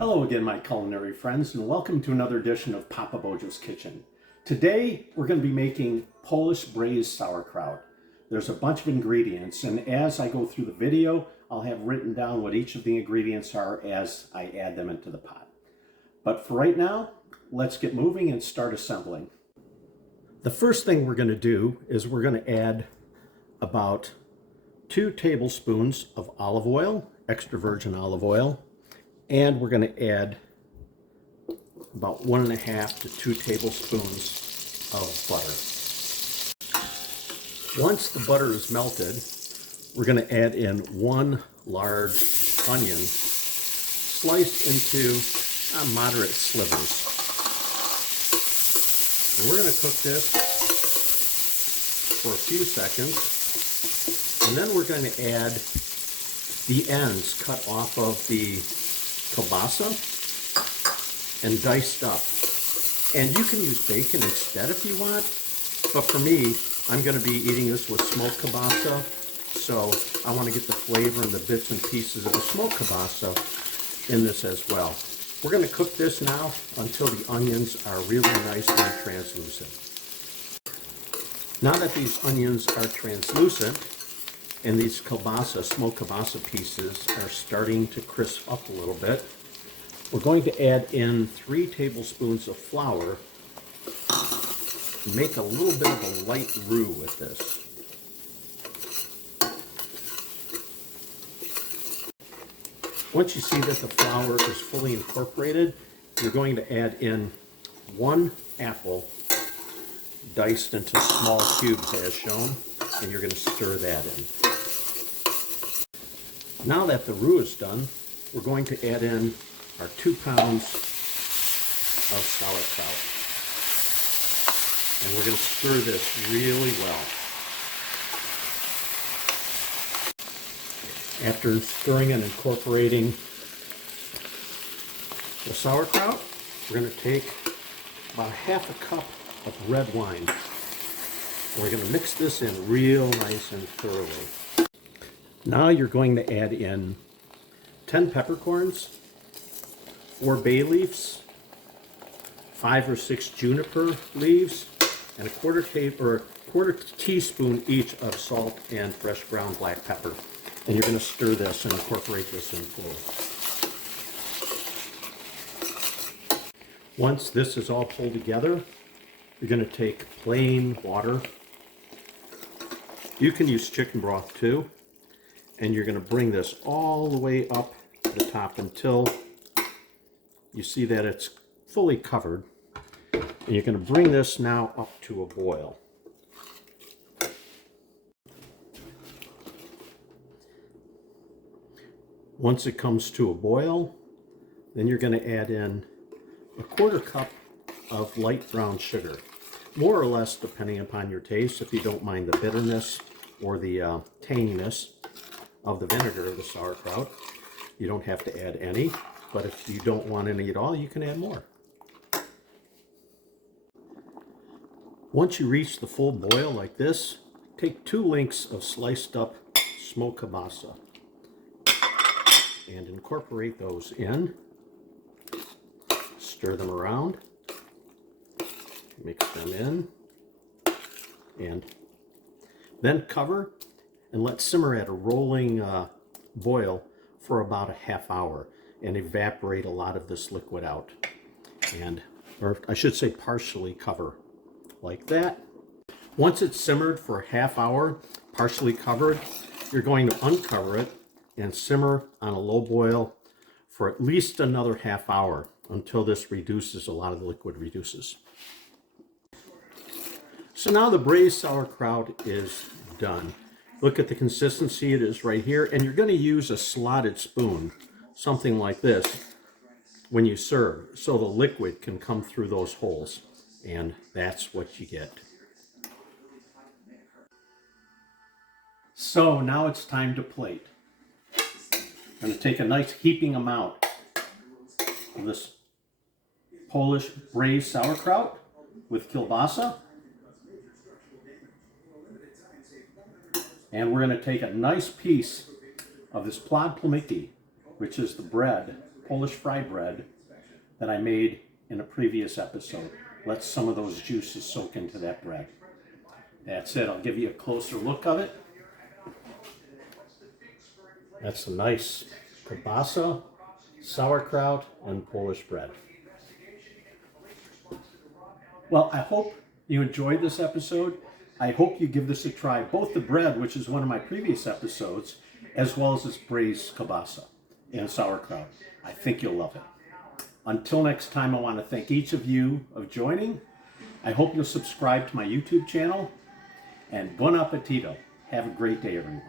Hello again, my culinary friends, and welcome to another edition of Papa Bojo's Kitchen. Today, we're going to be making Polish braised sauerkraut. There's a bunch of ingredients, and as I go through the video, I'll have written down what each of the ingredients are as I add them into the pot. But for right now, let's get moving and start assembling. The first thing we're going to do is we're going to add about 2 tablespoons of olive oil, extra virgin olive oil, and we're going to add about 1.5 to 2 tablespoons of butter. Once the butter is melted, we're going to add in 1 large onion sliced into moderate slivers. And we're going to cook this for a few seconds, and then we're going to add the ends cut off of the kielbasa and diced up. And you can use bacon instead if you want, but for me, I'm going to be eating this with smoked kielbasa, so I want to get the flavor and the bits and pieces of the smoked kielbasa in this as well. We're going to cook this now until the onions are really nice and translucent. Now that these onions are translucent and these kielbasa, smoked kielbasa pieces are starting to crisp up a little bit, we're going to add in 3 tablespoons of flour and make a little bit of a light roux with this. Once you see that the flour is fully incorporated, you're going to add in 1 apple diced into small cubes as shown, and you're going to stir that in. Now that the roux is done, we're going to add in our 2 pounds of sauerkraut. And we're going to stir this really well. After stirring and incorporating the sauerkraut, we're going to take about 1/2 cup of red wine. And we're going to mix this in real nice and thoroughly. Now you're going to add in 10 peppercorns, 4 bay leaves, 5 or 6 juniper leaves, and a quarter teaspoon each of salt and fresh ground black pepper. And you're going to stir this and incorporate this in fully. Once this is all pulled together, you're going to take plain water. You can use chicken broth too. And you're going to bring this all the way up to the top until you see that it's fully covered. And you're going to bring this now up to a boil. Once it comes to a boil, then you're going to add in a 1/4 cup of light brown sugar. More or less depending upon your taste, if you don't mind the bitterness or the tanginess of the vinegar of the sauerkraut. You don't have to add any, but if you don't want any at all, you can add more. Once you reach the full boil like this, take 2 links of sliced up smoked kielbasa and incorporate those in. Stir them around, mix them in, and then cover and let simmer at a rolling boil for about a 1/2 hour and evaporate a lot of this liquid out. Or I should say partially cover, like that. Once it's simmered for a 1/2 hour, partially covered, you're going to uncover it and simmer on a low boil for at least another 1/2 hour until this reduces, a lot of the liquid reduces. So now the braised sauerkraut is done. Look at the consistency it is right here, and you're going to use a slotted spoon, something like this, when you serve, so the liquid can come through those holes, and that's what you get. So now it's time to plate. I'm going to take a nice heaping amount of this Polish braised sauerkraut with kielbasa. And we're going to take a nice piece of this plod plomyki, which is the bread Polish fry bread that I made in a previous episode. Let some of those juices soak into that bread. That's it. I'll give you a closer look of it. That's a nice kielbasa, sauerkraut, and Polish bread. Well, I hope you enjoyed this episode. I hope you give this a try, both the bread, which is one of my previous episodes, as well as this braised kielbasa and sauerkraut. I think you'll love it. Until next time, I want to thank each of you of joining. I hope you'll subscribe to my YouTube channel. And buon appetito. Have a great day, everyone.